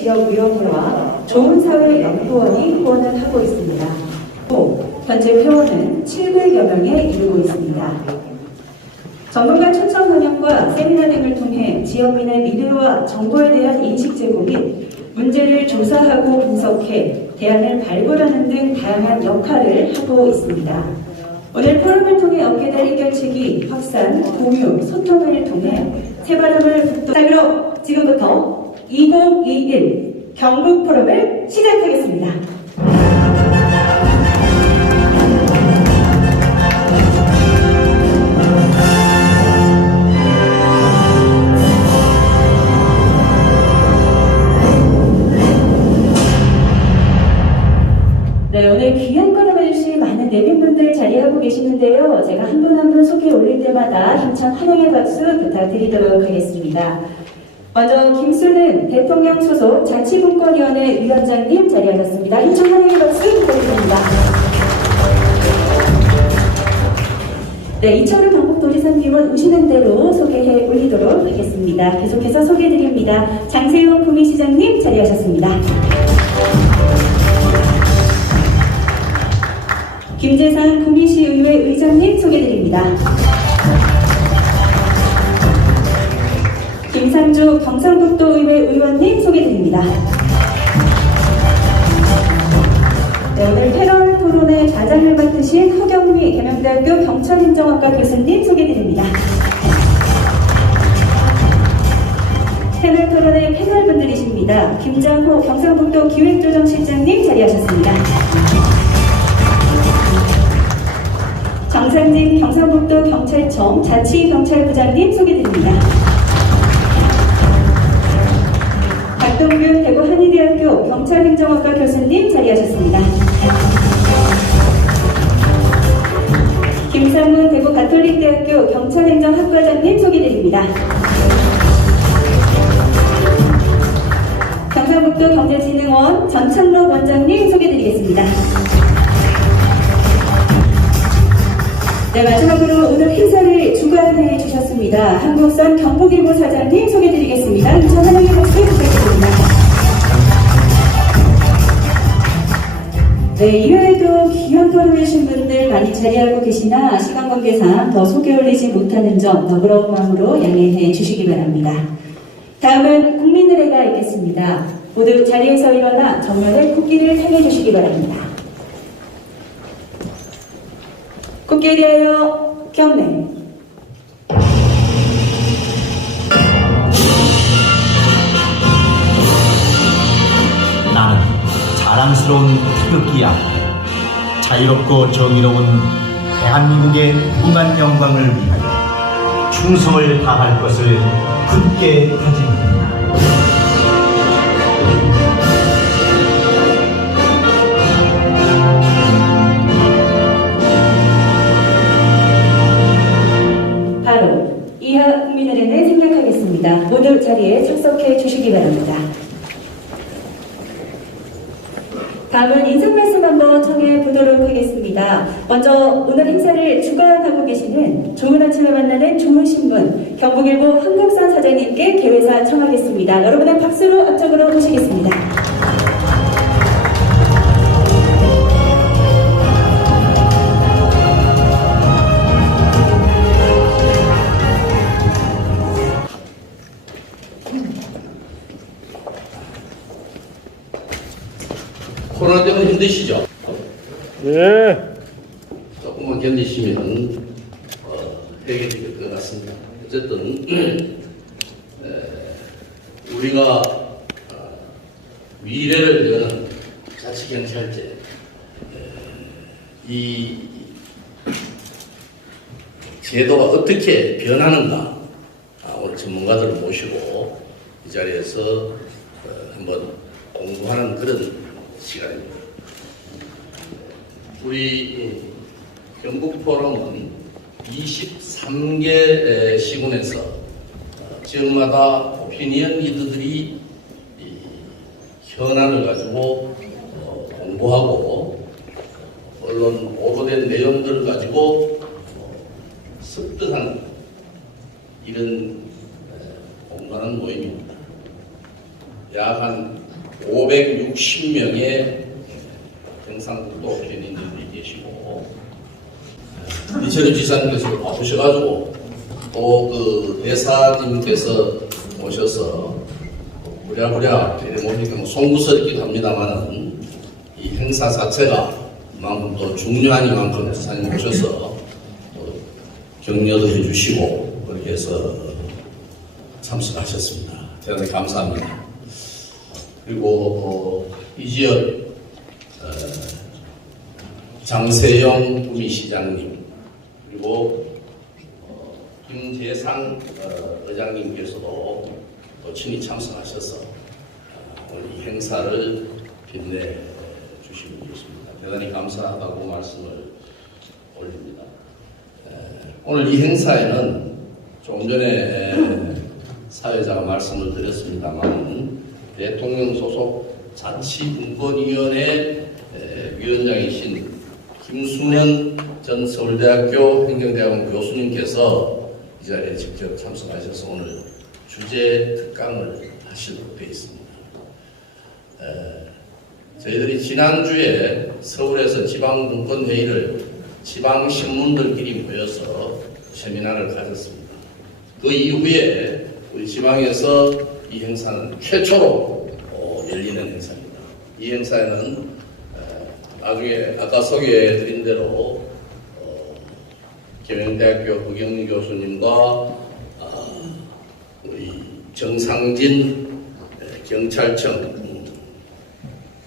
지역위원회와 좋은사회연구원이 후원을 하고 있습니다. 현재 회원은 700여 명에 이르고 있습니다. 전문가 초청 방역과 세미나 등을 통해 지역민의 미래와 정보에 대한 인식 제고 및 문제를 조사하고 분석해 대안을 발굴하는 등 다양한 역할을 하고 있습니다. 오늘 포럼을 통해 얻게 될 해결책이 확산, 공유, 소통을 통해 새바람을 부탁으로 지금부터 2021 경북 포럼을 시작하겠습니다. 네, 오늘 귀한 걸음 해주실 많은 내빈분들 자리하고 계시는데요. 제가 한 분 한 분 소개 올릴 때마다 힘찬 환영의 박수 부탁드리도록 하겠습니다. 먼저 김수는 대통령 소속 자치분권위원회 위원장님 자리하셨습니다. 힘찬 환영의 박수 부탁드립니다. 네, 이철우 방북도지사님은 오시는 대로 소개해 올리도록 하겠습니다. 계속해서 소개해드립니다. 장세용 구미시장님 자리하셨습니다. 김재상 구미시의회 의장님 소개드립니다. 김상주 경상북도의회 의원님 소개드립니다. 네, 오늘 패널 토론의 좌장을 맡으신 허경미 계명대학교 경찰행정학과 교수님 소개드립니다. 패널 토론의 패널분들이십니다. 김장호 경상북도 기획조정실장님 자리하셨습니다. 정상진 경상북도 경찰청 자치경찰부장님 소개드립니다. 박동균 대구 한의대학교 경찰행정학과 교수님 자리하셨습니다. 김상문 대구 가톨릭대학교 경찰행정학과장님 소개드립니다. 경상북도 경제진흥원 전창록 원장님 소개드리겠습니다. 네, 마지막으로 오늘 행사를 주관해 주셨습니다. 한국선 경북일보 사장님 소개드리겠습니다. 인천 환영의 박수 부탁드립니다. 네, 이외에도 귀한 걸음이신 분들 많이 자리하고 계시나 시간 관계상 더 소개 올리지 못하는 점 너그러운 마음으로 양해해 주시기 바랍니다. 다음은 국민의례가 있겠습니다. 모두 자리에서 일어나 정면에 국기를 향해 주시기 바랍니다. 국기에 대하여 경례. 나는 자랑스러운 태극기야. 자유롭고 정의로운 대한민국의 무궁한 영광을 위하여 충성을 다할 것을 굳게 다짐합니다. 바로 이하 국민의례를 생략하겠습니다. 모두 자리에 출석해 주시기 바랍니다. 다음은 인사 말씀 한번 청해 보도록 하겠습니다. 먼저 오늘 행사를 주관하고 계시는 좋은 아침을 만나는 좋은 신문 경북일보 한국선 사장님께 개회사 청하겠습니다. 여러분의 박수로 앞쪽으로 모시겠습니다. 코로나 때문에 힘드시죠? 네. 조금만 견디시면 해결될 것 같습니다. 어쨌든 우리가 미래를 여는 자치경찰제 이 제도가 어떻게 변하는가 오늘 전문가들을 모시고 이 자리에서 한번 공부하는 그런 시간입니다. 우리 경북포럼은 23개 시군에서 지역마다 오피니언 리더들이 현안을 가지고 공부하고 언론 보도된 내용들을 가지고 습득하는 이런 공부하는 모임입니다. 약 한 560명의 경상북도 편인들이 계시고 이철우 지사님께서 바쁘셔가지고 또 그 대사님께서 오셔서 부랴부랴 모시면 송구스럽기도 합니다만은 이 행사 자체가 그만큼 또 중요하니만큼 지사님 오셔서 또 격려도 해주시고 그렇게 해서 참석하셨습니다. 대단히 감사합니다. 그리고 이 지역 장세영 구미시장님 그리고 김재상 의장님께서도 또 친히 참석하셔서 오늘 이 행사를 빛내 주시고 계십니다. 대단히 감사하다고 말씀을 올립니다. 오늘 이 행사에는 조금 전에 사회자가 말씀을 드렸습니다만 대통령 소속 자치분권위원회 위원장이신 김수면 전 서울대학교 행정대학원 교수님께서 이 자리에 직접 참석하셔서 오늘 주제 특강을 하시도록 되어 있습니다. 저희들이 지난주에 서울에서 지방분권회의를 지방신문들끼리 모여서 세미나를 가졌습니다. 그 이후에 우리 지방에서 이 행사는 최초로 열리는 행사입니다. 이 행사에는 나중에 아까 소개해드린 대로 경영대학교 허경리 교수님과 우리 정상진 경찰청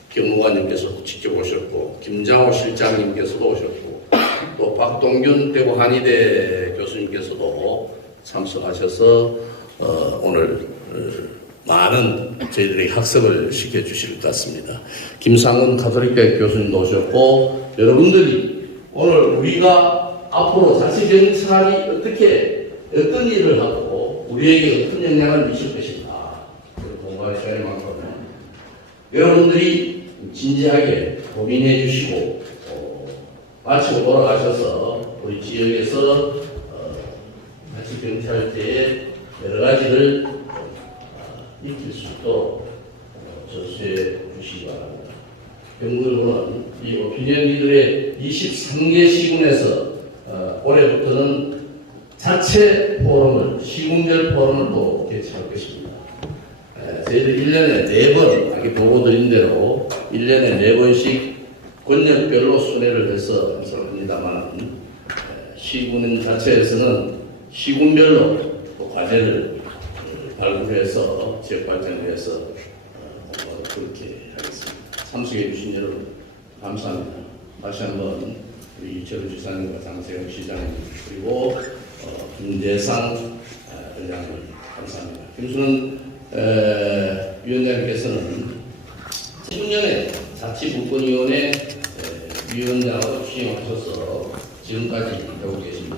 경무관님께서 직접 오셨고 김장호 실장님께서도 오셨고 또 박동균 대구 한의대 교수님께서도 참석하셔서 오늘 많은 저희들에게 학습을 시켜주실 것 같습니다. 김상훈 가톨릭대 교수님도 오셨고 여러분들이 오늘 우리가 앞으로 자치경찰이 어떤 일을 하고 우리에게 어떤 영향을 미칠 것인가 공부하셔야 할 만큼 여러분들이 진지하게 고민해 주시고 마치고 돌아가셔서 우리 지역에서 자치경찰제의 여러 가지를 익힐 수 있도록 전수해 주시기 바랍니다. 경북은 이 오피니언 리더의 23개 시군에서 올해부터는 자체 포럼을, 시군별 포럼을 또 개최할 것입니다. 저희들 1년에 4번, 아까 보고 드린 대로 1년에 4번씩 권역별로 순회를 해서 행사를 합니다만 시군 자체에서는 시군별로 또 과제를 발굴해서 지역 발전을 위해서 그렇게 하겠습니다. 참석해 주신 여러분 감사합니다. 다시 한번 우리 이철우 지사님과 장세영 시장님 그리고 김대상 의장님 감사합니다. 김수는 위원장님께서는 10년에 자치분권위원회 위원장으로 취임하셔서 지금까지 하고 계십니다.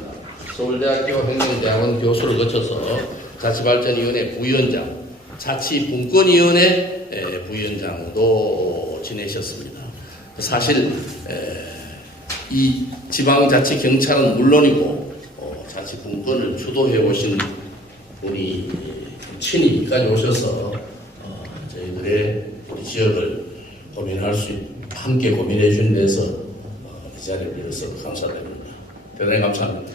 서울대학교 행정대학원 교수를 거쳐서 자치발전위원회 부위원장, 자치분권위원회 부위원장도 지내셨습니다. 사실 이 지방자치경찰은 물론이고 자치분권을 주도해 오신 분이 친히 여기까지 오셔서 저희들의 우리 지역을 고민할 수 함께 고민해 주는 데서 이 자리를 빌어서 감사드립니다. 대단히 감사합니다.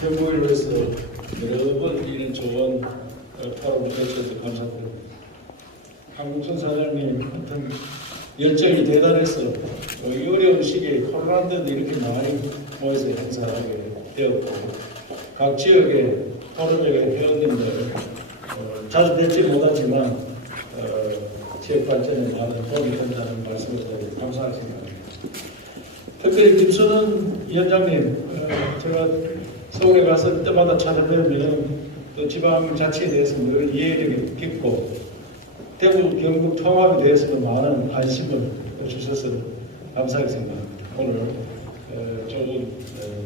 경북을 위해서 여러 번 이런 좋은 포럼을 개최해서 감사드립니다. 황문천 사장님 같은 열정이 대단해서 이 어려운 시기에 코로나인데도 이렇게 많이 모여서 행사하게 되었고 각 지역의 포럼의 회원님들 자주 뵙지 못하지만 지역 발전에 많은 도움이 된다는 말씀을 드리고 감사하게 생각합니다. 특별히 김순원 위원장님 제가 서울에 가서 때마다 찾아뵈면 또 지방자치에 대해서 늘 이해력이 깊고 대구 경북 통합에 대해서도 많은 관심을 주셔서 감사하게 생각합니다. 오늘 좋은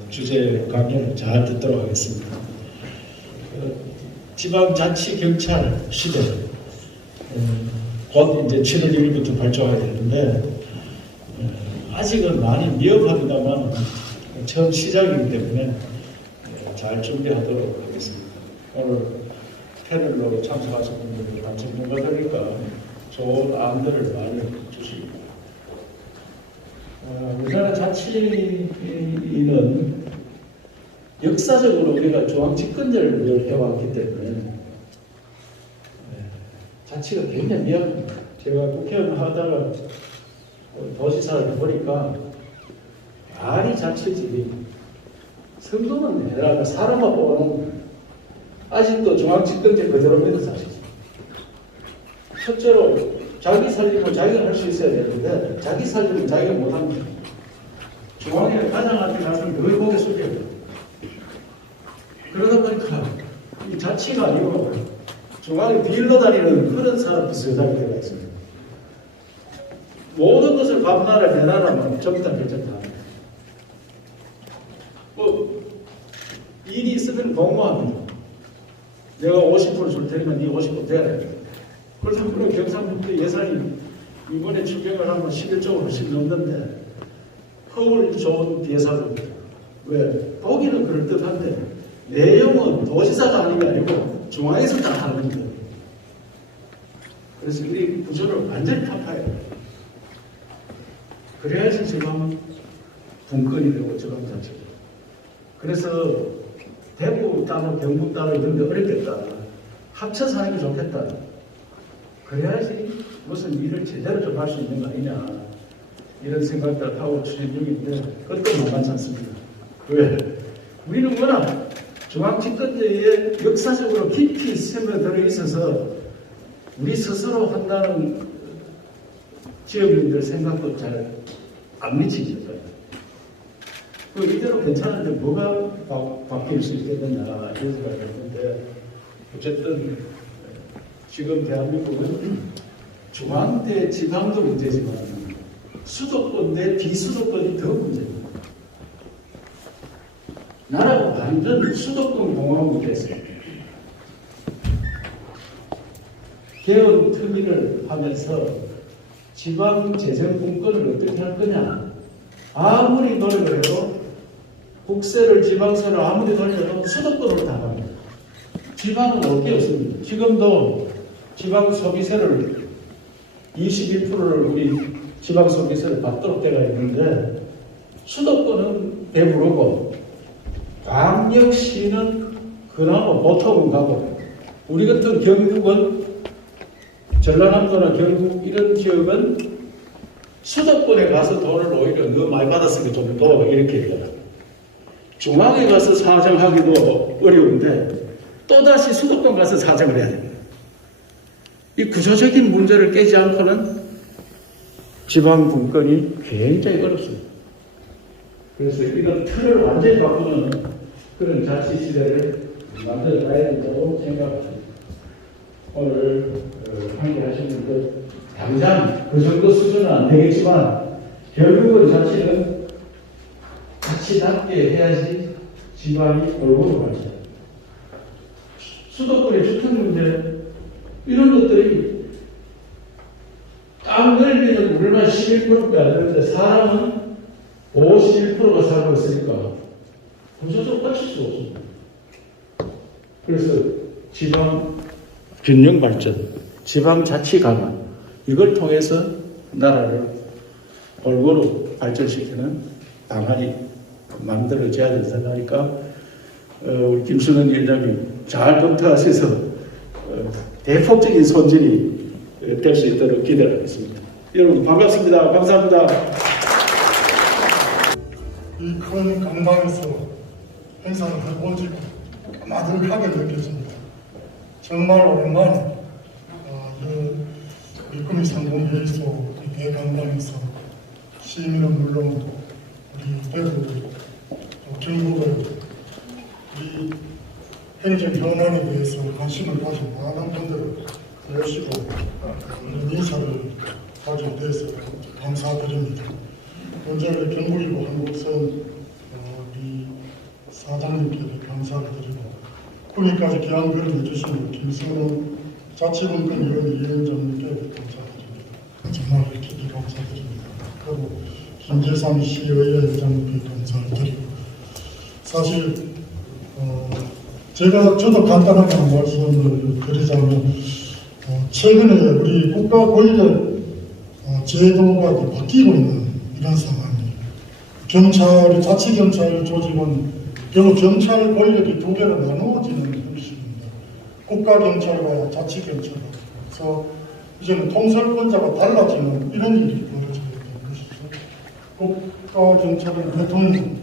주제 강연을 잘 듣도록 하겠습니다. 지방자치경찰 시대 곧 이제 7월 1일부터 발족하게 되는데 아직은 많이 미흡합니다만 처음 시작이기 때문에 잘 준비하도록 하겠습니다. 오늘 패널로 참석하신 분들 다 전문가들이니까 좋은 안들을 많이 주십니다. 우리나라 자치는 역사적으로 우리가 중앙 집권제를 해왔기 때문에 자치가 굉장히 미약합니다. 제가 국회의원 하다가 도지사를 해보니까 많이 자치집이 성공은 해라가 사람만 보면 아직도 중앙 집권제 그대로 믿어 사시죠. 첫째로 자기 살림을 자기가 할 수 있어야 되는데 자기 살림을 자기가 못합니다. 중앙에 가장한테 가서는 늘 고개 숙여요. 그러다 보니까 이 자치가 아니고 중앙에 뒤로 다니는 그런 사람 비슷하게 되어 있습니다. 모든 것을 밤나라 대나라만 전부 다 결정다 합니다. 일이 있으면 공모합니다. 내가 50% 줄 테니까 네 50% 대라. 그래서 그런 경상북도 예산이 이번에 추경을 하면 11조가 훨씬 넘는데 허울 좋은 예산입니다. 왜? 보기는 그럴듯한데 내용은 도지사가 하는 게 아니고 중앙에서 다 하는 겁니다. 그래서 이 구조를 완전히 타파해야 돼요. 그래야지 지방 분권이 되고 지방 자체가. 그래서 대구 땅을 경북 땅을 이런 데 어렵겠다. 합쳐서 하는 게 좋겠다. 그래야지 무슨 일을 제대로 좀 할 수 있는 거 아니냐. 이런 생각들 하고 추진 중인데 그것도 만만치 않습니다. 왜? 우리는 워낙 중앙 집권제에 역사적으로 깊이 스며들어 있어서 우리 스스로 한다는 지역민들 생각도 잘 안 미치죠. 이대로 괜찮은데 뭐가 바뀔 수 있겠느냐 이런 생각을 했는데 어쨌든 지금 대한민국은 중앙대 지방도 문제지만 수도권 대 비수도권이 더 문제입니다. 나라가 완전 수도권 공화국 문제였어요. 개헌 특위를 하면서 지방 재정 분권을 어떻게 할 거냐. 아무리 노력을 해도 국세를 지방세를 아무리 돌려도 수도권으로 다 갑니다. 지방은 올 게 없습니다. 지금도 지방 소비세를 21%를 우리 지방 소비세를 받도록 되어 있는데 수도권은 배부르고 광역시는 그나마 보통은 가고 우리 같은 경북은 전라남도나 경북 이런 지역은 수도권에 가서 돈을 오히려 너무 많이 받았으니까 좀 더 이렇게 해야 중앙에 가서 사정하기도 어려운데 또다시 수도권 가서 사정을 해야 됩니다. 이 구조적인 문제를 깨지 않고는 지방 분권이 굉장히 어렵습니다. 그래서 이런 틀을 완전히 바꾸는 그런 자치 시대를 만들어 가야 된다고 생각합니다. 오늘 함께 하신 분들 당장 그 정도 수준은 안 되겠지만 결국은 자치는 자치답게 해야지 지방이 골고루 가죠. 수도권의 주택 문제 이런 것들이 땅 넓이는 우리만 11%가 안 되는데 사람은 51%가 살고 있으니까 구조적으로 빠질 수가 없습니다. 그래서 지방 균형 발전, 지방 자치 강화 이걸 통해서 나라를 골고루 발전시키는 방안이 만들어져야 된다고 하니까 우리 김순원 위원장님 잘 검토하셔서 대폭적인 손질이 될 수 있도록 기대를 하겠습니다. 여러분 반갑습니다. 감사합니다. 이 큰 강당에서 행사를 해보니까 까마득하게 느껴집니다. 정말 오랜만에 일금이 상공회의소 대강당에서 시민은 물론 우리 대구 경북의 이 행정 현안에 대해서 관심을 가진 많은 분들을 모시고 인사를 하게 돼서 감사드립니다. 먼저 경북일보 한국선 우리 사장님께 감사를 드리고 꾸미까지 귀한 글을 해주신 김승훈 자치분권위원 위원장님께 감사드립니다. 정말 깊이 감사드립니다. 그리고 김재삼 시의회 회장님께 감사를 드리고 사실 저도 간단하게 한 말씀을 드리자면, 최근에 우리 국가 권력 제도가 바뀌고 있는 이런 상황이에요. 경찰, 자치경찰 조직은 결국 경찰 권력이 두 개로 나누어지는 형식입니다. 국가경찰과 자치경찰. 그래서 이제는 통솔권자가 달라지는 이런 일이 벌어지게 된 것이죠. 국가경찰은 대통령,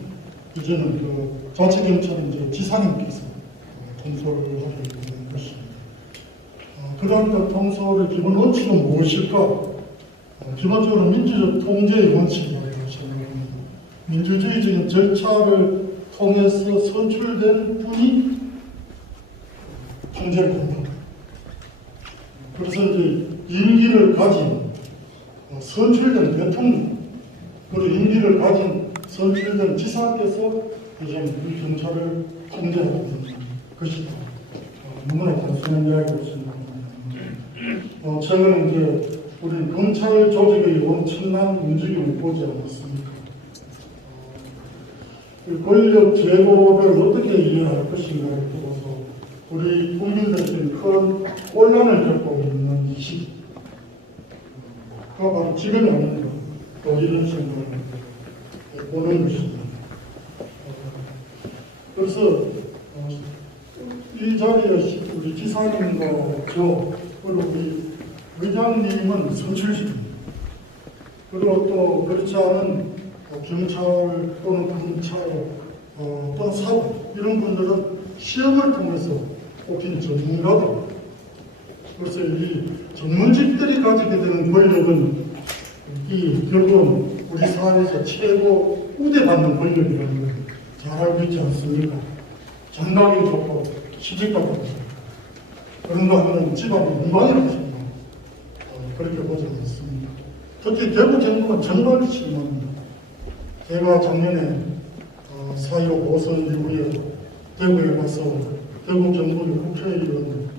이제는 자치경찰은 이제 지사님께서 통솔을 하게 되는 것입니다. 그러한 통솔의 기본 원칙은 무엇일까? 기본적으로 민주적 통제의 원칙이라고 생각합니다. 민주주의적인 절차를 통해서 선출된 분이 통제를 한다. 그래서 이제 임기를 가진 선출된 대통령, 그리고 임기를 가진 선출된 지사께서 이제 이 경찰을 통제하는 것이다. 너무나 단순한 이야기로 생각합니다. 최근에 이제 우리 검찰 조직의 엄청난 움직임을 보지 않았습니까? 권력 제도를 어떻게 이해할 것인가에 따라서 우리 국민들끼리 큰 혼란을 겪고 있는 이 시기. 그가 바로 지금이 아닌가, 또 이런 생각을 보는 것입니다. 그래서 이 자리에 우리 지사님과 저, 그리고 우리 의장님은 선출직입니다. 그리고 또 그렇지 않은 경찰 또는 검찰 또는 사법 이런 분들은 시험을 통해서 뽑힌 전문가들. 그래서 이 전문직들이 가지게 되는 권력은 이 결국은 우리 사회에서 최고 우대받는 권력이라는 걸 잘 알고 있지 않습니까? 장학이 좋고 시집가고 그런 거 하면 집안이 엉망이라고 생각합니다. 그렇게 보지 않습니다. 특히 대구 경북은 정말 심합니다. 제가 작년에 4.15 보선 이후에 대구에 가서 대구 경북의 국회의원들을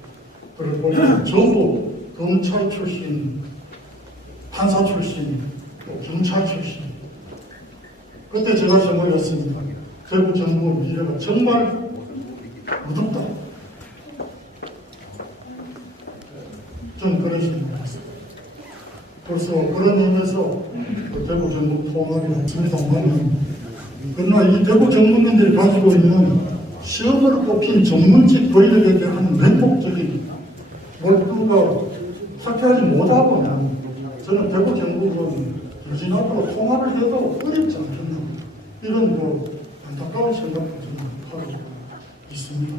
보면 전부 검찰 출신, 판사 출신, 또 경찰 출신. 그때 제가 생각을 했습니다. 대구 경북의 미래가 정말 어둡다. 좀 그런 생각을 했습니다. 그래서 그런 의미에서 대구 경북 통합이 없습니다만, 그러나 이 대구 경북민들이 가지고 있는 시험으로 뽑힌 전문직 권력에 대한 맹목적인 몰두가 삭제하지 못하고는 저는 대구 경북은 여진 앞으로 통합을 해도 어렵지 않겠나, 이런 안타까운 생각을 저는 하고 있습니다.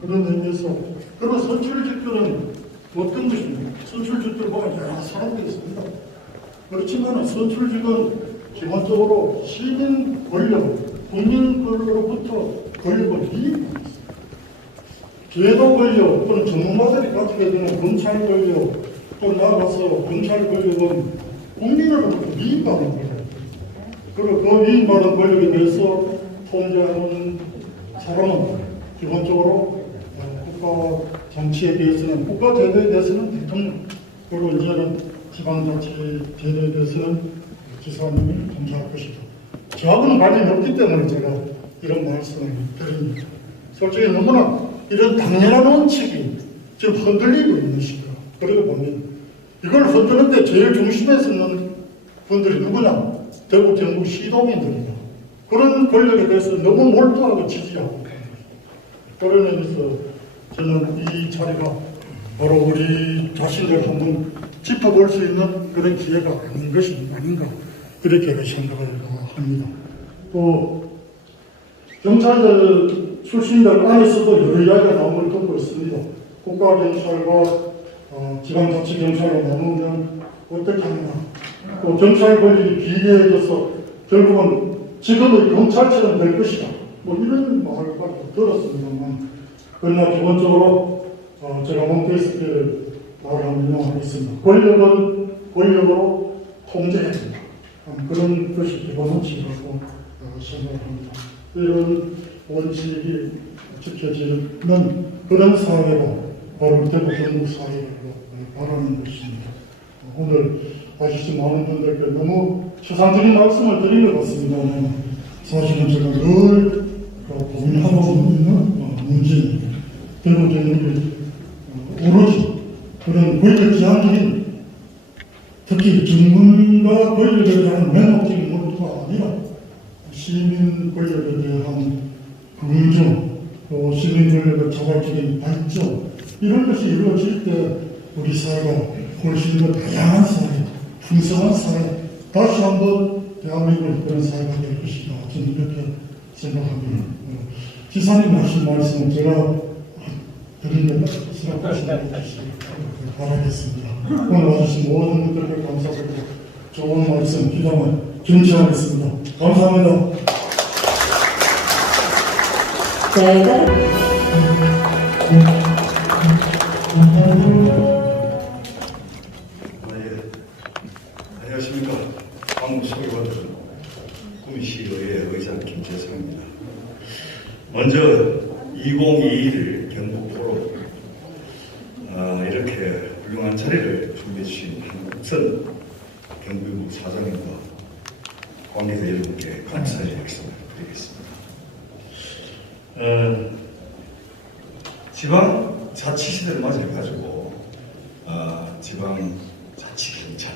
그런 의미에서 그런 선출직들은 어떤 것입니까? 선출직들 보면 여러 사람들이 있습니다. 그렇지만 선출직은 기본적으로 시민 권력, 국민으로부터 권력을 이입합니다. 제도 권력 또는 전문가들이 가지게 되는 검찰 권력, 또 나아가서 검찰 권력은 국민으로부터 이입받는 권력. 그리고 그 이입받은 권력에 대해서 통제하는 사람은 기본적으로 국가 정치에 대해서는, 국가 제도에 대해서는 대통령, 그리고 이제는 지방자치 제도에 대해서는 지사님이 통제할 것이다. 저하고는 관련이 없기 때문에 제가 이런 말씀을 드립니다. 솔직히 너무나 이런 당연한 원칙이 지금 흔들리고 있는 시기가. 그러고 보면 이걸 흔드는데 제일 중심에 서는 분들이 누구냐? 대구 경북 시도민들이다. 그런 권력에 대해서 너무 몰두하고 지지하고, 그런 의미에서 저는 이 자리가 바로 우리 자신들 한번 짚어볼 수 있는 그런 기회가 아닌 것이 아닌가, 그렇게 생각을 합니다. 또 경찰들 출신들 안에서도 여러 이야기가 나온 걸 듣고 있습니다. 국가경찰과 지방자치경찰로 나누면 어떻게 하느냐, 또 경찰 권력이 비대해져서 결국은 지금의 경찰처럼 될 것이다, 뭐 이런 말을 들었습니다만, 그러나 기본적으로 제가 몬테스키를 말을 인용하겠습니다. 권력은 권력으로 통제해야 된다. 그런 것이 기본 원칙이라고 생각합니다. 이런 원칙이 지켜지는 그런 사회가 바로 대구 경북 사회라고 바라는 것입니다. 오늘 아시지 많은 분들께 너무 추상적인 말씀을 드린 것 같습니다만, 사실은 제가 늘 고민하고 있는 문제입니다. 대구경북이 오로지 그런 권력 지향이 특히 주문과 권력에 대한 매너적인 목표가 아니라 시민 권력에 대한 긍정, 또 시민 권력의 자발적인 발전 이런 것이 이루어질 때 우리 사회가 훨씬 더 다양한 사회, 풍성한 사회, 다시 한번 대한민국 그런 사회가 될 것이다. 저는 이렇게 생각합니다. 지사님 하신 말씀은 제가 드린 데 생각하시다고 바라겠습니다. 오늘 와주신 모든 분들께 감사드리고 좋은 말씀 기담을 경치하겠습니다. 감사합니다. 네, 다른 안녕하십니까. 방금 소개받은 구미시의회 의장 김재성입니다. 먼저 2022일 경북도로 이렇게 훌륭한 자리를 준비해 주신 한국선 경북 사장님과 관계자 여러분께 감사의 말씀을 드리겠습니다. 지방 자치 시대를 맞이해가지고 지방 자치 경찰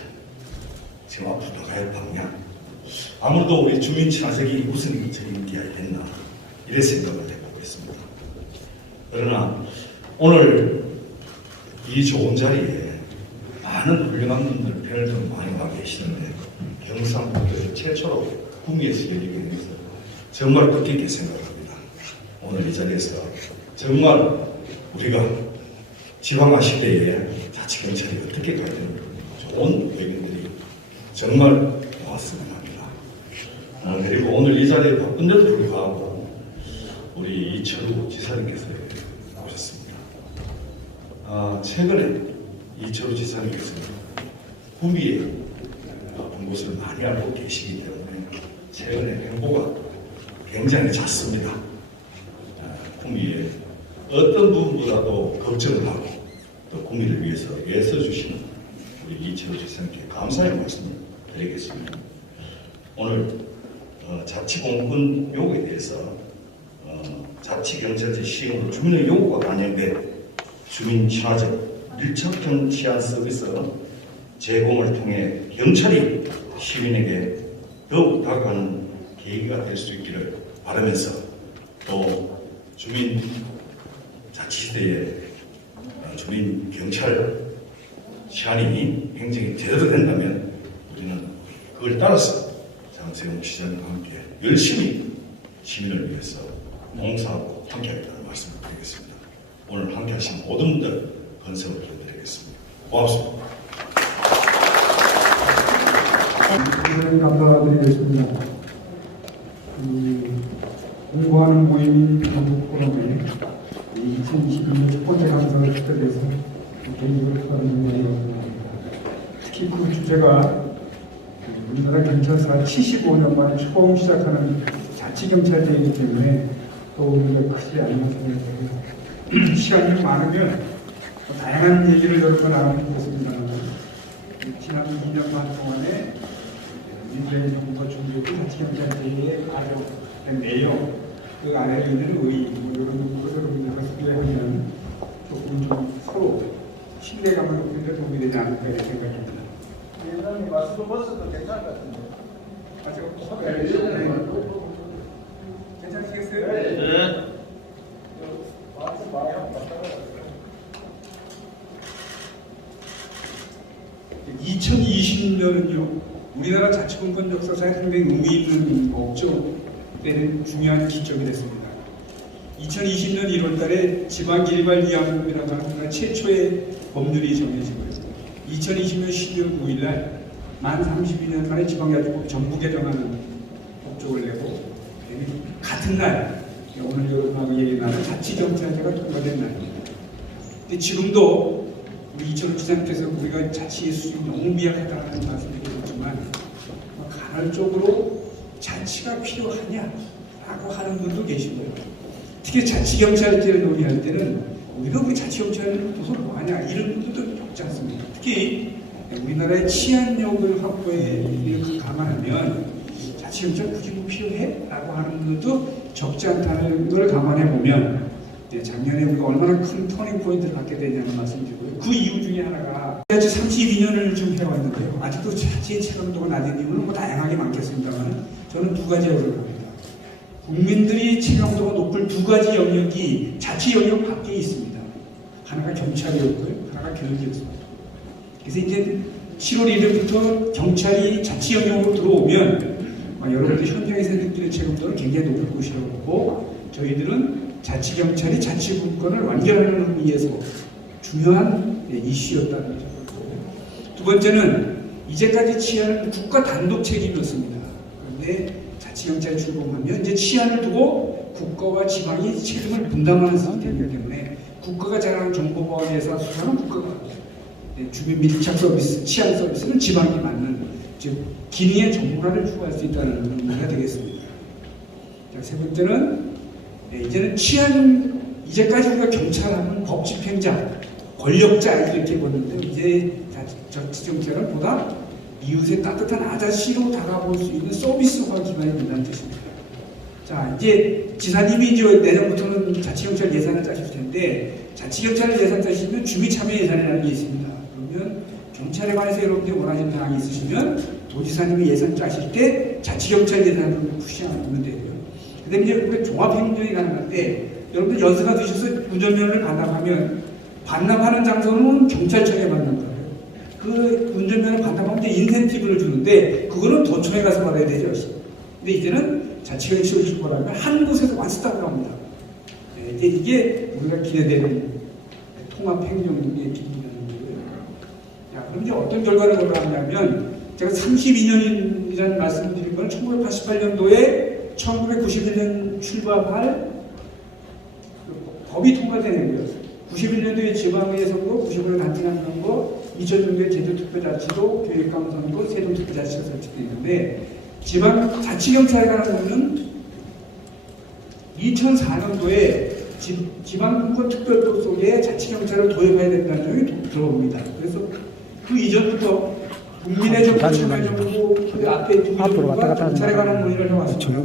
지금 앞으로 나갈 방향 아무래도 우리 주민 친화적이 우선적인 게 아니겠나 이런 생각을 해보고 있습니다. 그러나 오늘 이 좋은 자리에 많은 훌륭한 분들 편을 많이 와 계시는데 경상북도에서 최초로 구미에서 열리게 돼서 정말 뜻깊게 생각합니다. 오늘 이 자리에서 정말 우리가 지방화 시대에 자치경찰이 어떻게 가야 되는지 좋은 의견들이 정말 나왔으면 합니다. 그리고 오늘 이 자리에 바쁜데도 불구하고 우리 이철우 지사님께서 오셨습니다. 최근에 이철우 지사님께서 구미에 본 곳을 많이 알고 계시기 때문에 최근에 행보가 굉장히 잦습니다. 구미에 어떤 부분보다도 걱정을 하고 또 구미를 위해서 애써주시는 우리 이철우 지사님께 감사의 말씀을 드리겠습니다. 오늘 자치공무원 요구에 대해서 자치경찰제 시행으로 주민의 요구가 반영된 주민 친화적 밀착형 치안 서비스 제공을 통해 경찰이 시민에게 더욱 다가가는 계기가 될 수 있기를 바라면서 또 주민 자치시대의 주민 경찰 시안이 행정이 제대로 된다면 우리는 그걸 따라서 장세용 시장과 함께 열심히 시민을 위해서 봉사하고 함께하겠다는 말씀을 드리겠습니다. 오늘 함께하신 모든 분들 건성을 드리겠습니다. 고맙습니다. 감사드리겠습니다. 공부하는 모임인 경북포럼에 2022년 첫 번째 강사를 하게 돼서 개인적으로 하는 특히 그 주제가 우리나라 경찰사 75년 만에 처음 시작하는 자치경찰제이기 때문에 또 우리가 크지 않은 생각이 시간이 많으면 다양한 얘기를 여러 번 나누겠습니다만 지난 2년 반 동안에 민주주의 정부가 준비했던 자치경찰제의 가져된 내용 그 안에 있는 의의 이런 것을 우리가 소개하면 조금 좀 서로 신뢰감을 높이는 데 도움이 되지 않을까 이렇게 생각합니다. 예전에 마스크 벗어도 괜찮을 것 같은데. 괜찮으시겠어요? 네. 2020년은요 우리나라 자치공권 역사상에 상당히 의미 있는 목적되는 중요한 기점이 됐습니다. 2020년 1월달에 지방기리발위원회라고 하는 우리나라 최초의 법률이 정해지고요. 2020년 12월 9일날 만 32년 만에 지방자치법 전부 개정하는 법적을 내고 같은 날 오늘 여러분하고 얘기 나눈 자치경찰제가 통과된 날입니다. 근데 지금도 우리 이철우 지사님께서 우리가 자치의 수준이 너무 미약하다는 말씀을 드렸지만 간헐적으로 자치가 필요하냐라고 하는 분도 계시고요. 특히 자치경찰제를 논의할 때는 우리가 우리 자치경찰은 도대체 뭐하냐 이런 분들도 적지 않습니다. 특히 우리나라의 치안력을 확보에 감안하면 자치경찰 굳이 뭐 필요해? 라고 하는 분들도 적지 않다는 걸 감안해 보면 작년에 우리가 얼마나 큰 터닝 포인트를 갖게 되냐는 말씀드리고요. 그 이유 중에 하나가 지자체 32년을 좀 해왔는데요. 아직도 자치의 체감도가 낮은 이유는 뭐 다양하게 많겠습니다만 저는 두 가지라고 생각합니다. 국민들이 체감도가 높을 두 가지 영역이 자치 영역 밖에 있습니다. 하나가 경찰이었고요. 하나가 교육이었습니다. 그래서 이제 7월 1일부터 경찰이 자치 영역으로 들어오면 여러분들 현장에서 느끼는 체감도는 굉장히 높을 것이라고 보고 저희들은 자치경찰이 자치분권을 완결하는 의미에서 중요한 이슈였다는 거죠. 두 번째는 이제까지 치안은 국가 단독 책임이었습니다. 그런데 자치경찰이 출범하면 이제 치안을 두고 국가와 지방이 책임을 분담하는 시스템이기 때문에 국가가 잘하는 정보보안에서 수사는 국가가 주민 밀착 서비스, 치안 서비스는 지방이 맡는 즉 기능의 전문화를 추구할 수 있다는 의미가 되겠습니다. 자, 세 번째는 이제는 치안, 이제까지 우리가 경찰하면 법 집행자, 권력자 이렇게 보는데 이제 자치경찰은 보다 이웃의 따뜻한 아저씨로 다가볼 수 있는 서비스화 기관이 된다는 뜻입니다. 자, 이제 지사님이 이제 내년부터는 자치경찰 예산을 짜실 텐데 자치경찰 예산 짜시면 주민참여 예산이라는 게 있습니다. 그러면 경찰에 관해서 여러분들이 원하시는 사항이 있으시면 도지사님이 예산 짜실 때 자치경찰 예산을 푸시하면 돼요. 근데 이제 우리가 종합행정이 가능한데 여러분들 연수가 드셔서 운전면허를 반납하면 반납하는 장소는 경찰청에 받는 거예요. 그 운전면허 반납하면 이제 인센티브를 주는데 그거는 도청에 가서 받아야 되죠. 근데 이제는 자치경찰이 출범하면 한 곳에서 완스톱을 합니다. 이제 이게 우리가 기대되는 통합행정의 기준이라는 거고요. 자, 그럼 이제 어떤 결과를 올라가냐면 제가 32년이라는 말씀을 드린 건 1988년도에 1991년 출범할 법이 통과되는 거예요. 91년도에 지방의회 선거, 95년 단체장 선거, 2000년도에 제주특별자치도, 교육감선거, 세종특별자치가 설치되는데 지방 자치경찰에 관한 거는 2004년도에 지방선거특별법 속에 자치경찰을 도입해야 된다는 점이 들어옵니다. 그래서 그 이전부터 국민의 정부, 참여 정부, 그 앞에 두 정부가 경찰에 관한 논의를 해왔습니다.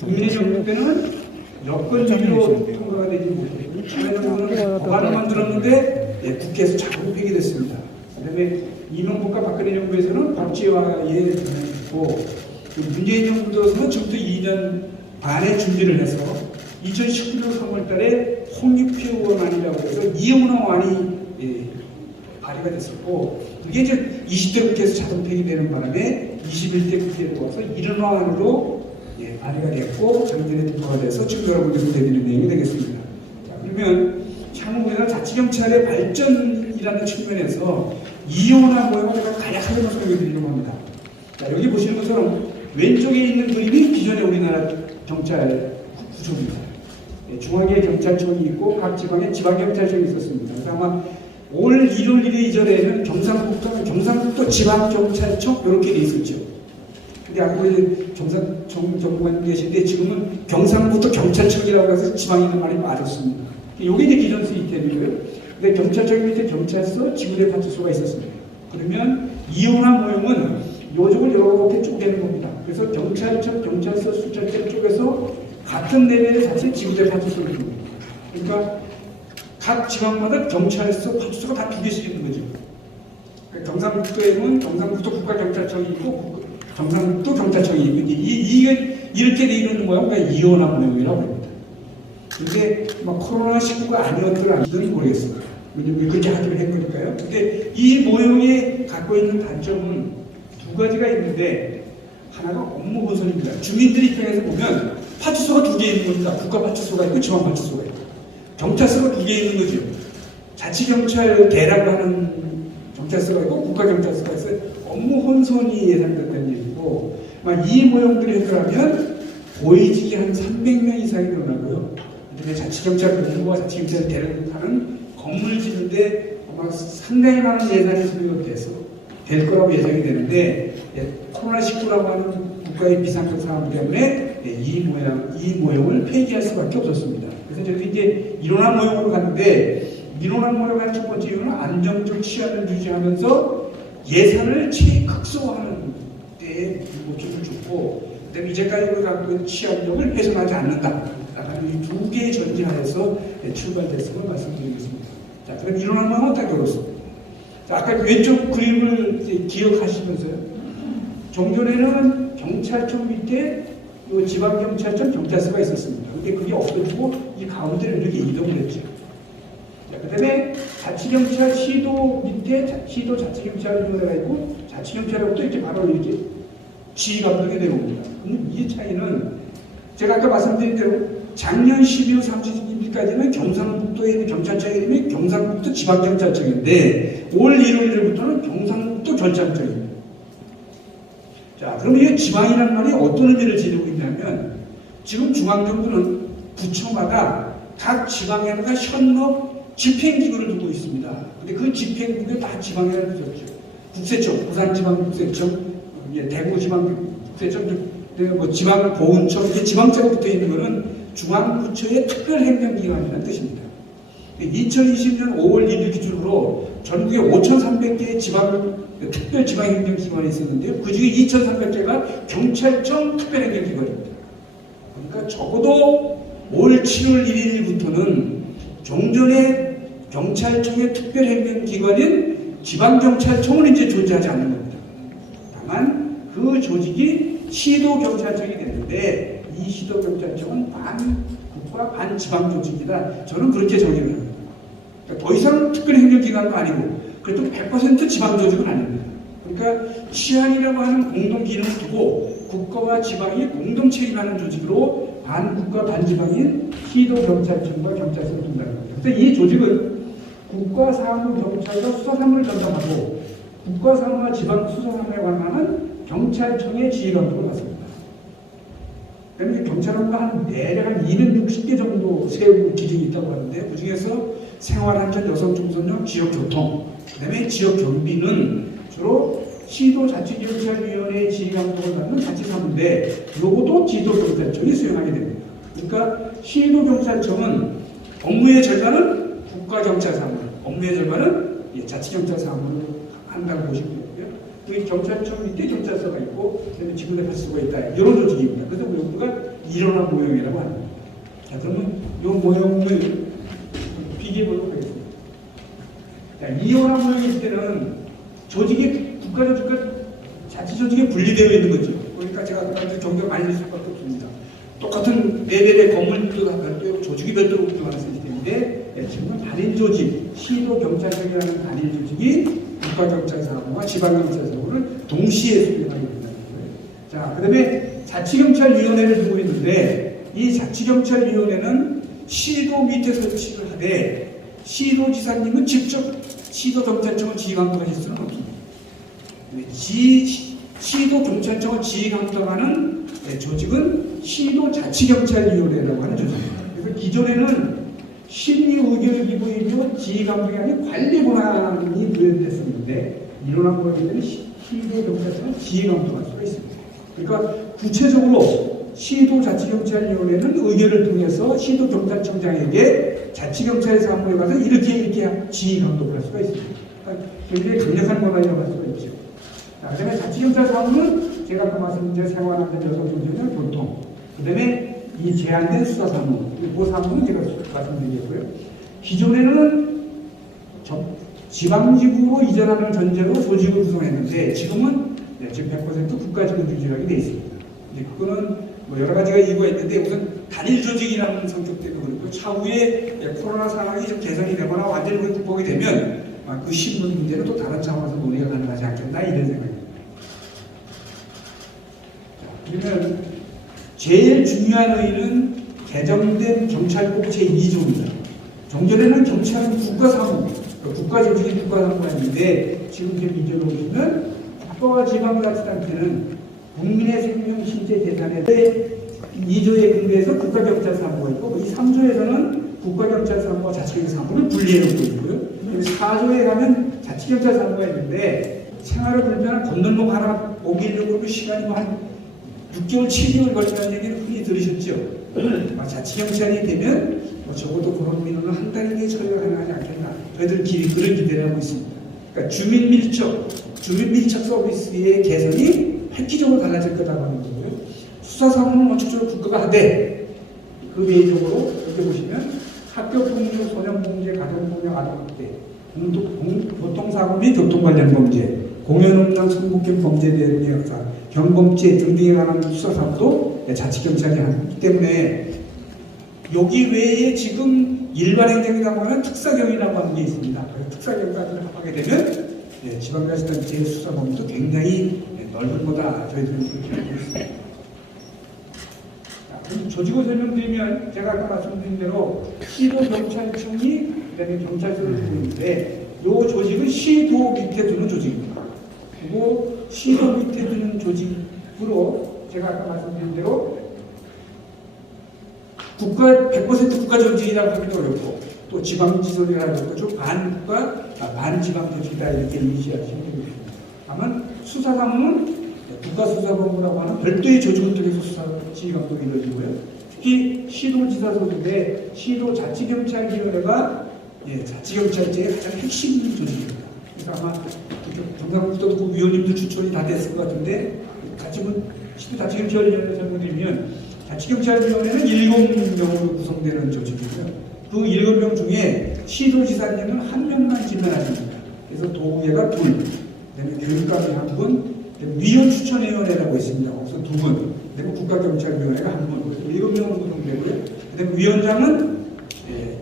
국민의 정부 때는 여건주의로 통과가 되지 못했고 참여 정부는 법안을 만들었는데 국회에서 자꾸 폐기됐습니다. 그다음에 이명박과 박근혜 정부에서는 법제화에 변화했고 문재인 정부 들어서는 지금부터 2년 반의 준비를 해서 2019년 3월달에 홍익표 의원안이라고 해서 이용호 안이 발의가 됐었고 그게 이제 20대 국회에서 자동 폐기되는 바람에 21대 국회에 들어와서 1원안으로 발의가 됐고 작년에 통과가 돼서 지금 여러분들이 드리는 내용이 되겠습니다. 자, 그러면 향후 우리가 자치경찰의 발전이라는 측면에서 이용호나 모형을 제가 간략하게 설명해 드리려고 합니다. 자, 여기 보시는 것처럼 왼쪽에 있는 그림이 기존의 우리나라 경찰 구조입니다. 중앙에 경찰청이 있고 각 지방에 지방경찰청이 있었습니다. 그래서 아마 올 1월 1일 이전에는 경상북도 지방경찰청 이렇게 돼 있었죠. 근데 아까 정부관 계신데 지금은 경상북도 경찰청이라고 해서 지방에 있는 말이 빠졌습니다. 이게 이제 기존 시스템이고요. 근데 경찰청 밑에 경찰서, 지구대 파출소가 있었습니다. 그러면 이용화 모형은 요쪽을 이렇게 쪼개는 겁니다. 그래서 경찰청, 경찰서, 수찰청 쪽에서 같은 레벨의 자체 지구대 파출소를 줍니다. 그러니까 각 지방마다 경찰서, 파출소가 다 두 개씩 있는 거죠. 그러니까 경상북도에는 경상북도 국가경찰청이 있고 경상북도 경찰청이 있고 이게 이렇게 돼 있는 모양이 이혼화 모형이라고 합니다. 근데 막 코로나19가 아니었더라는 모르겠습니다. 왜냐면 그렇게 하기로 한 거니까요. 근데 이 모형이 갖고 있는 단점은 두 가지가 있는데 하나가 업무 분선입니다. 주민들 입장에서 보면 파출소가 두 개 있는 겁니다. 국가파출소가 있고 지방파출소가 있고 경찰서가 두 개 있는 거죠. 자치경찰 대라고 하는 경찰서가 있고 국가경찰서가 있어요. 업무 혼선이 예상된다는 얘기고 이 모형들이 해결하면 보이직이 한 300명 이상이 늘어나고요. 그다음에 자치경찰 본부와 자치경찰 대라를 하는 건물 짓는데 아마 상당히 많은 예산이 소요가 돼서 될 거라고 예상이 되는데 코로나19라고 하는 국가의 비상적 상황 때문에 이 모형을 폐기할 수밖에 없었습니다. 그래서 저희도 이제 일원화 모형으로 갔는데 일원화 모형을 간 첫 번째 이유는 안정적 치안을 유지하면서 예산을 최극소화하는 데에 목적을 줬고 그다음에 이제까지 우리가 갖고 있는 치안력을 훼손하지 않는다. 라는 이 두 개의 전제하에서 출발됐음을 말씀드리겠습니다. 자, 그럼 이론하면 어떻게 그렇습니다. 자, 아까 왼쪽 그림을 이제 기억하시면서요. 종전에는 경찰청 밑에 요 지방경찰청 경찰서가 있었습니다. 근데 그게 없어지고 이 가운데를 이렇게 이동을 했죠. 자, 그 다음에 자치경찰 시도 밑에 시도 자치경찰위원회가 있고 자치경찰하고도 이렇게 바로 이렇게 지휘감독이 되는 겁니다. 그럼 이 차이는 제가 아까 말씀드린 대로 작년 12월 30일까지는 경상북도에 있는 경찰청이 이름이 경상북도 지방경찰청인데 올 1월부터는 경상북도 경찰청입니다. 자, 그럼 이 지방이라는 말이 어떤 의미를 지니고 있냐면 지금 중앙정부는 부처마다 각 지방에다가 현업 집행기구를 두고 있습니다. 근데 그 집행기구에 다 지방이라는 뜻이죠. 국세청, 부산지방국세청, 대구지방국세청, 뭐 지방보훈청, 이렇게 지방자가 붙어 있는 것은 중앙부처의 특별행정기관이라는 뜻입니다. 2020년 5월 1일 기준으로 전국에 5,300개의 특별지방행정기관이 있었는데요. 그 중에 2,300개가 경찰청 특별행정기관입니다. 그러니까 적어도 올 7월 1일부터는 종전의 경찰청의 특별행정기관인 지방경찰청은 이제 존재하지 않는 겁니다. 다만 그 조직이 시도경찰청이 됐는데 이 시도경찰청은 반국가 반지방 조직이다. 저는 그렇게 정의를 합니다. 그러니까 더 이상 특별행정기관도 아니고 그래도 100% 지방 조직은 아닙니다. 그러니까 치안이라고 하는 공동 기능을 두고 국가와 지방이 공동 책임하는 조직으로 반국가 반지방인 시도경찰청과 경찰서를 둔다는 겁니다. 그래서 이 조직은 국가사무경찰과 수사사무를 담당하고 국가사무와 지방 수사사무에 관한 경찰청의 지휘감독을 맡습니다. 그러면 경찰관과 한 대략 한 260개 정도 세우 기준이 있다고 하는데 그 중에서 생활안전, 여성 청소년, 지역교통, 그 다음에 지역경비는 주로 시도자치경찰위원회의 지휘감독을 받는 자치사무인데 요것도 지도경찰청이 수행하게 됩니다. 그러니까 시도경찰청은 업무의 절반은 국가경찰사무, 업무의 절반은 자치경찰사무를 한다고 보시면 되고요. 그 경찰청 밑에 경찰서가 있고 지구대 파출소가 있다. 이런 조직입니다. 그래서 우리가 일어난 모형이라고 합니다. 자, 그러면 이 모형을 비교해 보도록 하겠습니다. 자, 일어난 모형일 때는 조직이 국가조직과 자치조직에 분리되어 있는 거죠. 그러니까 제가 아까 정리를 많이 할 수밖에 없습니다. 똑같은 레벨의 건물도 별도로 조직이 별도로 운영하는 시스템인데 지금은 단일 조직, 시도경찰청이라는 단일 조직이 국가경찰사무와 지방경찰사무를 동시에 수행하게 된다는 거예요. 자, 그 다음에 자치경찰위원회를 두고 있는데 이 자치경찰위원회는 시도 밑에 설치를 하되 시도지사님은 직접 시도경찰청을 지휘감독하실 수는 없습니다. 시도경찰청을 지휘감독하는 조직은 시도자치경찰위원회라고 하는 조직입니다. 그래서 기존에는 심의 의결 기구이며 지휘감독이 아닌 관리 권한이 부여됐었는데 일어난 거에 대한 시도경찰청은 지휘감독할 수가 있습니다. 그러니까 구체적으로 시도자치경찰위원회는 의결을 통해서 시도경찰청장에게 자치경찰 사무에 가서 이렇게 지휘감독을 할 수가 있습니다. 그러니까 굉장히 강력한 권한이라고 할 수가 있죠. 자, 그 다음에 자치경찰 사무는 제가 아까 말씀드린 생활안전, 여성청소년, 교통, 그 다음에 이 제한된 수사사무, 그 사무는 제가 말씀드리겠고요. 기존에는 지방지구로 이전하는 전제로 조직을 구성했는데 지금은 지금 100% 국가지구 규제하게 되어 있습니다. 이제 그거는 뭐 여러 가지가 이유가 있는데 우선 단일 조직이라는 성격 때문에 그렇고 차후에 코로나 상황이 좀 개선이 되거나 완전히 우리 극복이 되면 그 신문 문제는 또 다른 차원에서 논의가 가능하지 않겠나 이런 생각입니다. 그러면 제일 중요한 의의는 개정된 경찰법 제2조입니다. 종전에는 경찰은 국가사무, 국가조직이 국가사무였는데 지금 제2조로 보시면 국가와 지방자치단체는 국민의 생명, 신체, 재산에 대해 2조에 근거해서 국가경찰사무가 있고 이 3조에서는 국가경찰사무와 자치경찰사무를 분리해놓고 있고요. 4조에 가면 자치경찰사무가 있는데 생활을 불편한 건널목 하나 오기려고 시간이 한 6개월, 7개월 걸린다는 얘기를 흔히 들으셨죠? 자치경찰이 되면 적어도 그런 민원을 한 달 이내에 처리가 가능하지 않겠나. 저희들 그런 기대를 하고 있습니다. 그러니까 주민밀접 서비스의 개선이 획기적으로 달라질 거다고 하는 거고요. 수사사무는 원칙적으로 국가가 하되 그 외적으로 여기 보시면 학교폭력, 소년범죄, 가정폭력, 아동학대, 교통사고 및 교통 관련 범죄, 공연음란, 성폭행 범죄에 대한 역사, 경범죄 등등에 관한 수사사무도 자치경찰이 하기 때문에 여기 외에 지금 일반행정이라고 하는 특사경이라고 하는 게 있습니다. 그래서 특사경까지 합하게 되면 지방자치단체의 수사 범위도 굉장히 넓은 거다. 저희들은 그렇게 알고 있습니다. 조직을 설명드리면 제가 아까 말씀드린 대로 시도경찰청이 그다음에 경찰서를 두고 있는데 이 조직은 시도 밑에 두는 조직입니다. 그리고 시도 밑에 두는 조직으로 제가 아까 말씀드린 대로 국가 100% 국가 조직이라고 하기도 어렵고 또 지방지소리라고 하고 좀 반국가 반지방 조직이다 이렇게 이해하시면 되겠습니다. 다만 수사사무는 국가수사본부라고 하는 별도의 조직을 통해서 수사 지휘감독이 이루어지고요. 특히 시도지사 소속의 시도자치경찰위원회가 자치경찰제의 가장 핵심 조직입니다. 그래서 아마 경상북도도 위원님도 추천이 다 됐을 것 같은데 시도자치경찰위원회 설명드리면 자치경찰위원회는 7명으로 구성되는 조직이고요. 그 7명 중에 시도지사님은 1명만 지명하십니다. 그래서 도의회가 2, 그다음에 교육감이 1분, 위원추천위원회라고 있습니다. 거기서 2분, 그리고 국가경찰위원회가 1분, 7명으로 구성되고요. 그다음에 위원장은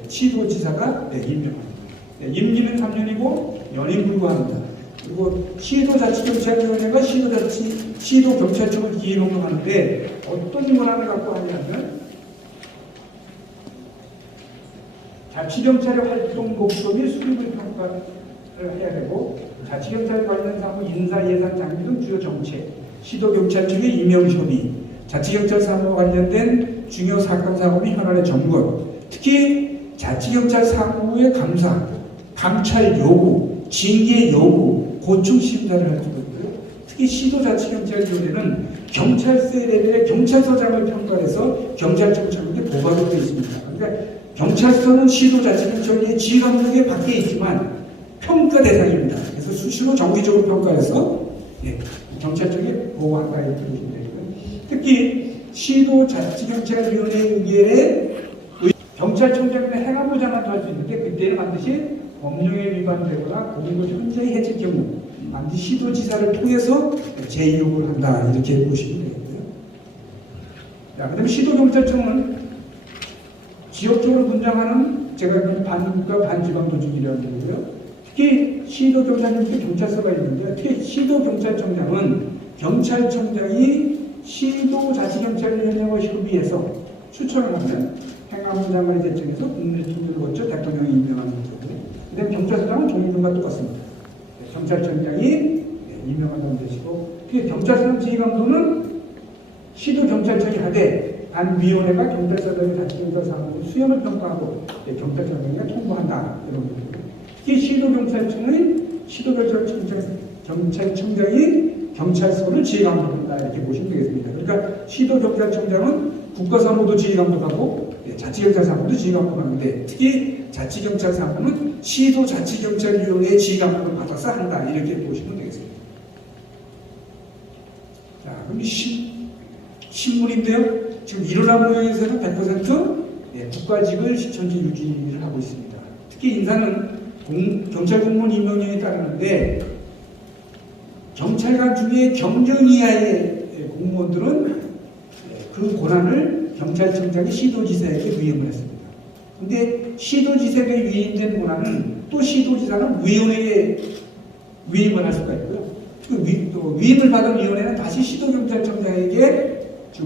시도지사가 임명합니다. 임기는 3년이고 연임 불구합니다. 그리고 시도자치경찰위원회가 시도경찰청을 기획운동하는데 어떤 권한을 갖고 하냐면 자치경찰의 활동 목표 및 수립을 평가를 해야 되고 자치경찰 관련 사무 인사 예산 장비 등 주요 정책, 시도경찰청의 임명협의, 자치경찰 사무와 관련된 중요 사건 사고 및 현안의 점검, 특히 자치경찰 사무의 감사, 감찰 요구, 징계 요구, 고충 심사를 할 수가 있고요. 특히 시도자치경찰위원회는 경찰세 레벨의 경찰서장을 평가해서 경찰청장에게 보고하게 되어 있습니다. 그러니까 경찰서는 시도자치경찰의 지휘감독에 밖에 있지만 평가 대상입니다. 그래서 수시로 정기적으로 평가해서 경찰청에 보고한다 이렇게 보시면 되고요. 특히 시도자치경찰위원회 의결에 경찰청장의 행안부 장관도 할 수 있는데 그때는 반드시 법령에 위반되거나 공무원 현저히 해칠 경우 반드시 시도지사를 통해서 재의용을 한다 이렇게 보시면 되겠고요. 자, 그다음에 시도경찰청은 지역적으로 분장하는 제가 반국가 반지방 조직이라고 하고요. 특히 시도경찰청에 경찰서가 있는데 특히 시도경찰청장은 경찰청장이 시도자치경찰위원회와 협의해서 추천을 하면 행안부 장관이 제청해서 국무총리를 거쳐 대통령이 임명하는 거고요. 그다음에 경찰서장은 종류가 똑같습니다. 경찰청장이 임명한다는 뜻이고 특히 경찰서장 지휘감독은 시도경찰청이 하되 단위원회가 경찰서장의 자치경찰 사무의 수행을 평가하고 경찰청장이 통보한다 이런 거고요. 특히 시도경찰청장이 경찰서를 지휘감독한다 이렇게 보시면 되겠습니다. 그러니까 시도경찰청장은 국가사무도 지휘감독하고 자치경찰사무도 지휘감독하는데 특히 자치경찰사무는 시도자치경찰위원회의 지휘감독을 받아서 한다 이렇게 보시면 되겠습니다. 자, 그럼 신문인데요. 지금 일어난 모양에서는 100% 국가직을 시천지 유지를 하고 있습니다. 특히 인사는 경찰 공무원 임명령에 따르는데 경찰관 중에 경정 이하의 공무원들은 그 권한을 경찰청장이 시도지사에게 위임을 했습니다. 근데 시도지사에게 위임된 권한은 또 시도지사는 위원회에 위임을 할 수가 있고요. 그 위임을 받은 위원회는 다시 시도경찰청장에게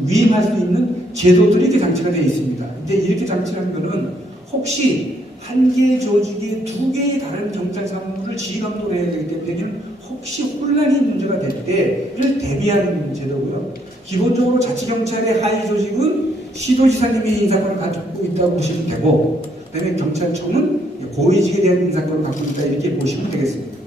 위임할 수 있는 제도들이 이렇게 장치가 되어 있습니다. 근데 이렇게 장치한 거는 혹시 한 개의 조직에 2개의 다른 경찰 사무를 지휘감독을 해야 되기 때문에 혹시 혼란이 문제가 될 때를 대비하는 제도고요. 기본적으로 자치경찰의 하위 조직은 시도지사님이 인사권을 가지고 있다고 보시면 되고 그다음에 경찰청은 고위직에 대한 인사권을 갖고 있다 이렇게 보시면 되겠습니다.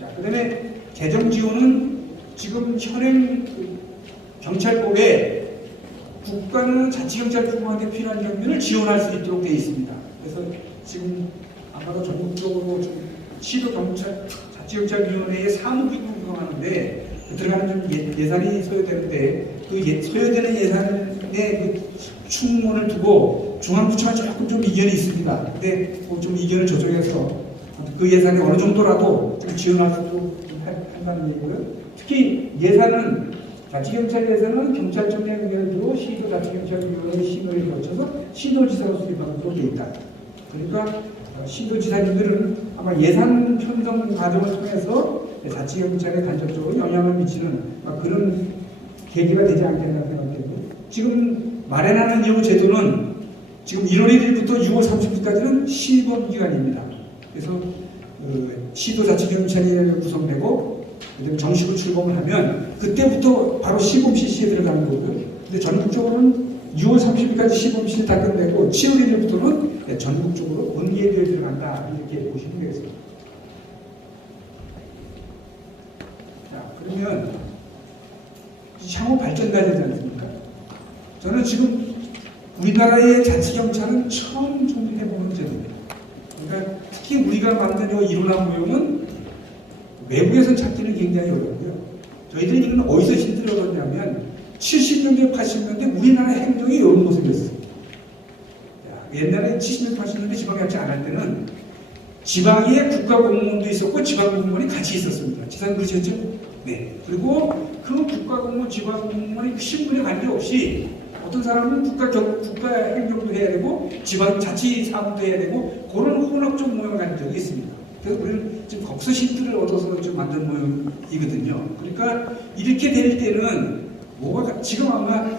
자, 그다음에 재정지원은 지금 현행 경찰법에 국가는 자치경찰청한테 필요한 경비를 지원할 수 있도록 되어 있습니다. 그래서 지금 아마도 전국적으로 시도경찰 자치경찰위원회의 사무기구를 구성하는데 들어가는 좀 예산이 소요되는데 그 소요되는 예산의 그 충문을 두고 중앙부처가 조금 좀 이견이 있습니다. 근데 좀 이견을 조정해서 그 예산이 어느 정도라도 좀 지원할 수 있도록 한다는 얘기고요. 특히 예산은 자치경찰 예산은 경찰청의 의견을 두고 시도자치경찰위원회 심의를 거쳐서 시도지사가 수립하도록 되어 있다. 그러니까 시도지사님들은 아마 예산 편성 과정을 통해서 자치경찰에 간접적으로 영향을 미치는 그런 계기가 되지 않겠나 생각합니다. 지금 마련하는 이 제도는 지금 1월 1일부터 6월 30일까지는 시범 기간입니다. 그래서 시도자치경찰이 구성되고 정식으로 출범을 하면 그때부터 바로 시범 실시에 들어가는 거고요. 근데 전국적으로는 6월 30일까지 시범 실시 다 끝내고 7월 1일부터는 전국적으로 원기회에 들어간다 이렇게 보시면 되겠습니다. 자, 그러면 향후 발전돼야 되지 않습니까? 저는 지금 우리나라의 자치경찰은 처음 정립해보는 제도입니다. 그러니까 특히 우리가 만든 이 이론화 모형은 외국에서 찾기는 굉장히 어렵고요. 저희들이 이건 어디서 힌트를 얻었냐면 70년대, 80년대 우리나라 행정이 이런 모습이었어요. 옛날에 70년대, 80년대 지방자치 안 할 때는 지방에 국가공무원도 있었고 지방공무원이 같이 있었습니다. 지상 그러셨죠? 네. 그리고 그 국가공무원, 지방공무원의 신분에 관계없이 어떤 사람은 국가 행정도 해야 되고 지방자치 사업도 해야 되고 그런 혼합적 모형을 가진 적이 있습니다. 그래서 우리는 지금 거기서 힌트를 얻어서 좀 만든 모형이거든요. 그러니까 이렇게 될 때는 뭐가 지금 아마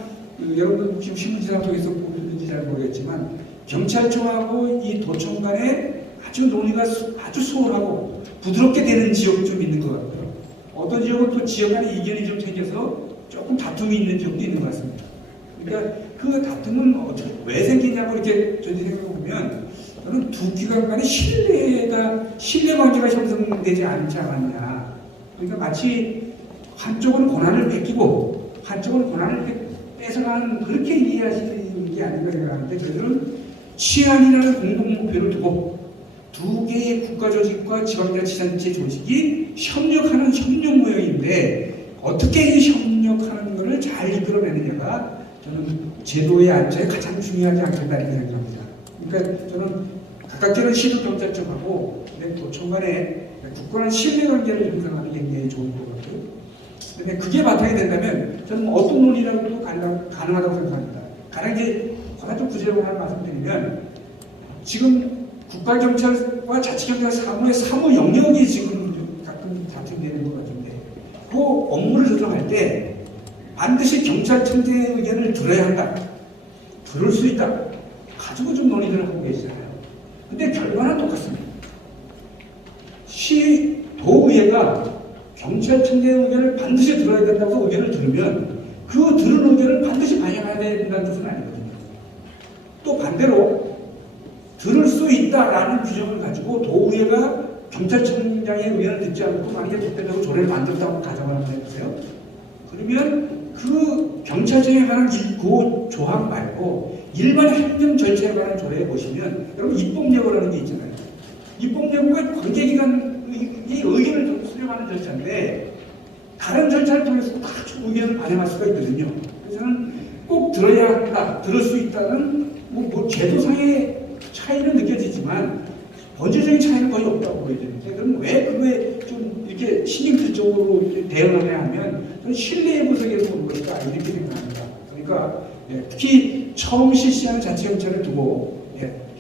여러분 지금 신문지상 통해서 보는지 잘 모르겠지만 경찰청하고 이 도청 간에 아주 논의가 아주 소홀하고 부드럽게 되는 지역이 좀 있는 것 같고요. 어떤 지역은 또 지역 간에 이견이 좀 생겨서 조금 다툼이 있는 지역도 있는 것 같습니다. 그러니까 그 다툼은 어떻게 왜 생기냐고 이렇게 저희 생각해보면 저는 두 기관 간의 신뢰관계가 형성되지 않지 않았냐. 그러니까 마치 한쪽은 권한을 뺏기고 한쪽은 권한을 뺏어가는 그렇게 이해하시는 게 아닌가 생각하는데 저희들은 치안이라는 공동목표를 두고 두 개의 국가조직과 지방자치단체 조직이 협력하는 협력 모형인데 어떻게 이 협력하는 것을 잘 이끌어내느냐가 저는 제도의 안착에 가장 중요하지 않겠다 이렇게 생각합니다. 그러니까 저는 각각적인 시도경찰청하고 도청 간에 굳건한 신뢰관계를 형성하는 게 굉장히 좋은 것 같고요. 근데 그게 바탕이 된다면 저는 어떤 논의라도 가능하다고 생각합니다. 가장 좀 구체적으로 하나 말씀드리면 지금 국가경찰과 자치경찰 사무의 사무 영역이 지금 가끔 다툼되는 것 같은데 그 업무를 조정할 때 반드시 경찰청장의 의견을 들어야 한다. 들을 수 있다. 가지고 좀 논의를 하고 계시잖아요. 근데 결과는 똑같습니다. 도의회가 경찰청장의 의견을 반드시 들어야 된다고 의견을 들으면 그 들은 의견을 반드시 반영해야 된다는 뜻은 아니거든요. 또 반대로 들을 수 있다라는 규정을 가지고 도의회가 경찰청장의 의견을 듣지 않고 만약에 독대적으로 조례를 만들었다고 가정을 한번 해보세요. 그러면 그 경찰청에 관한 그 조항 말고 일반 행정 절차에 관한 조례에 보시면 여러분 입법예고라는 게 있잖아요. 입법예고가 관계기관의 의견을 수렴하는 절차인데 다른 절차를 통해서 다 의견을 반영할 수가 있거든요. 그래서 저는 꼭 들어야 한다, 들을 수 있다는 뭐 제도상의 차이는 느껴지지만 본질적인 차이는 거의 없다고 보여지는데 그럼 왜 그거에 좀 이렇게 신경질적으로 대응을 해야 하면 저는 신뢰의 구석에서 온 것이다 이렇게 생각합니다. 그러니까 특히 처음 실시하는 자치경찰을 두고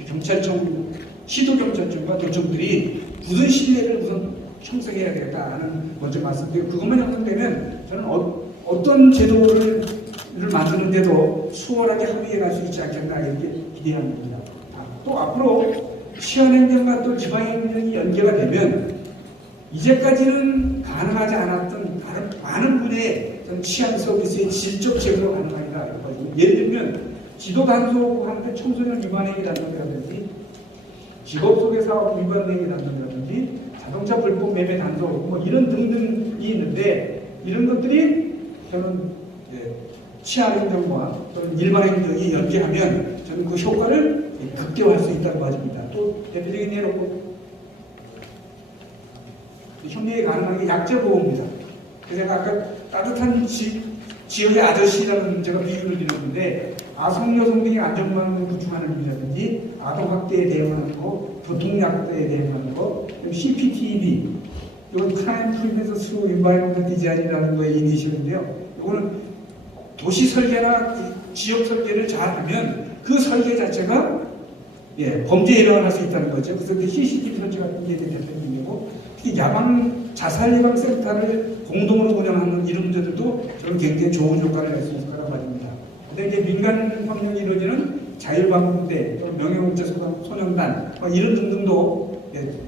경찰청, 시도경찰청과 도청들이 굳은 신뢰를 우선 형성해야 되겠다는 먼저 말씀드리고 그것만 형성되면 저는 어떤 제도를 만드는데도 수월하게 합의해 갈 수 있지 않겠나 이렇게 기대합니다. 또 앞으로 시연행정과 또 지방행정이 연계가 되면 이제까지는 가능하지 않았던 많은 분의 치안 서비스의 질적 제고가 가능하다. 예를 들면 지도 단속하는데 청소년 위반행위 단속이라든지 직업 소개 사업 위반행위 단속이라든지 자동차 불법 매매 단속 뭐 이런 등등이 있는데 이런 것들이 저는 치안 행정과 또는 일반 행정이 연계하면 저는 그 효과를 극대화할 수 있다고 봐집니다. 또 대표적인 예로 협력이 가능한 게 약자보호입니다. 그래서 아까 따뜻한 지역의 아저씨라는 제가 비유를 드렸는데 아성 여성 등의 안전망을 구축하는 일이라든지 아동 학대에 대응하는 거, 교통약대에 대응하는 거, CPTV 이건 크라임 프리벤션 스루 인바이런먼트 디자인이라는 거의 이니셜인데요. 이거는 도시 설계나 지역 설계를 잘하면 그 설계 자체가 범죄 예방을 할 수 있다는 거죠. 그래서 CCTV 설치 같은 게 대표적이고 특히 야방 자살 예방 센터를 공동으로 운영하는 이런 문제들도 저는 굉장히 좋은 효과를 낼 수 있을 거라고 봐집니다. 근데 이제 민간 확률이 이루어지는 자율방공대, 명예국제 소년단 이런 등등도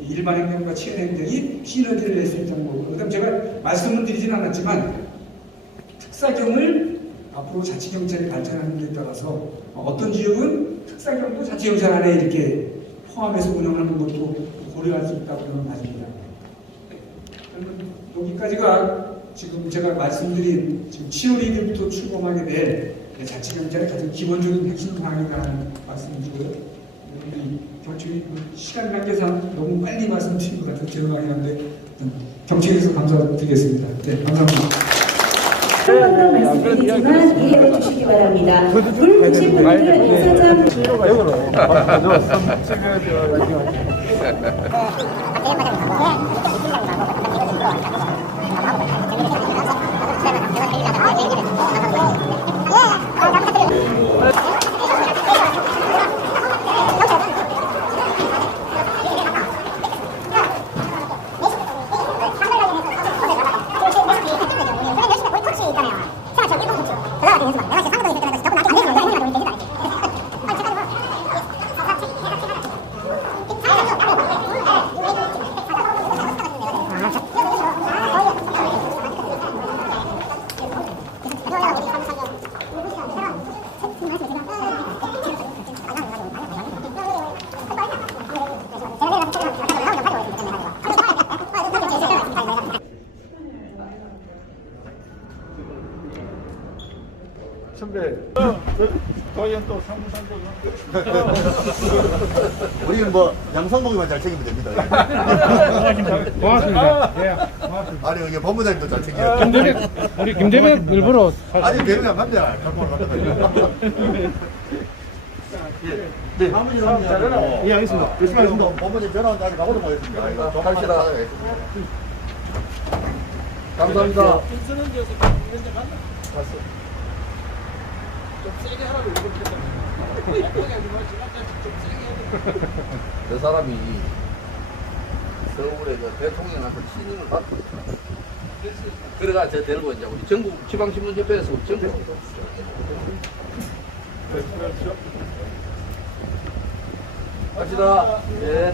일반 행정과 치안 행정이 시너지를 낼 수 있다는 거고, 그다음 제가 말씀을 드리진 않았지만 특사경을 앞으로 자치경찰이 발전하는 데 따라서 어떤 지역은 특사경도 자치경찰 안에 이렇게 포함해서 운영하는 것도 고려할 수 있다고 저는 봐집니다. 그러면 여기까지가 지금 제가 말씀드린 지금 7월 1일부터 출범하게 될 자치경찰의 가장 기본적인 핵심 사항이라는 말씀이고요. 우리 경찰이 시간 관계상 너무 빨리 말씀드린 것 같아서 죄송하긴 한데 경찰에서 감사드리겠습니다. 네, 감사합니다. 한 번 더 말씀드리지만 이해해 주시기 바랍니다. 물 드신 분들은 행사장 선배, 도연 또 상무상조. 우리는 뭐 양성복이만 잘 챙기면 됩니다. 고맙습니다. 예, 고맙습니다. 아니 이게 법무장님도 잘 챙겨요. 우리 김대면 일부러 아니 대면 안 갑니다. 결국은 갑니다. 네, 마무리 하면 예, 알겠습니다. 열심히 하겠습니다. 법무장 전화 온다 아직 가보도록 하겠습니다. 이거 좀 갑시다. 감사합니다. 그 사람이 서울에 그 대통령한테 신임을 받고 그래가 저 데리고 이제 우리 전국 지방신문협회에서 전국 갑시다. 예.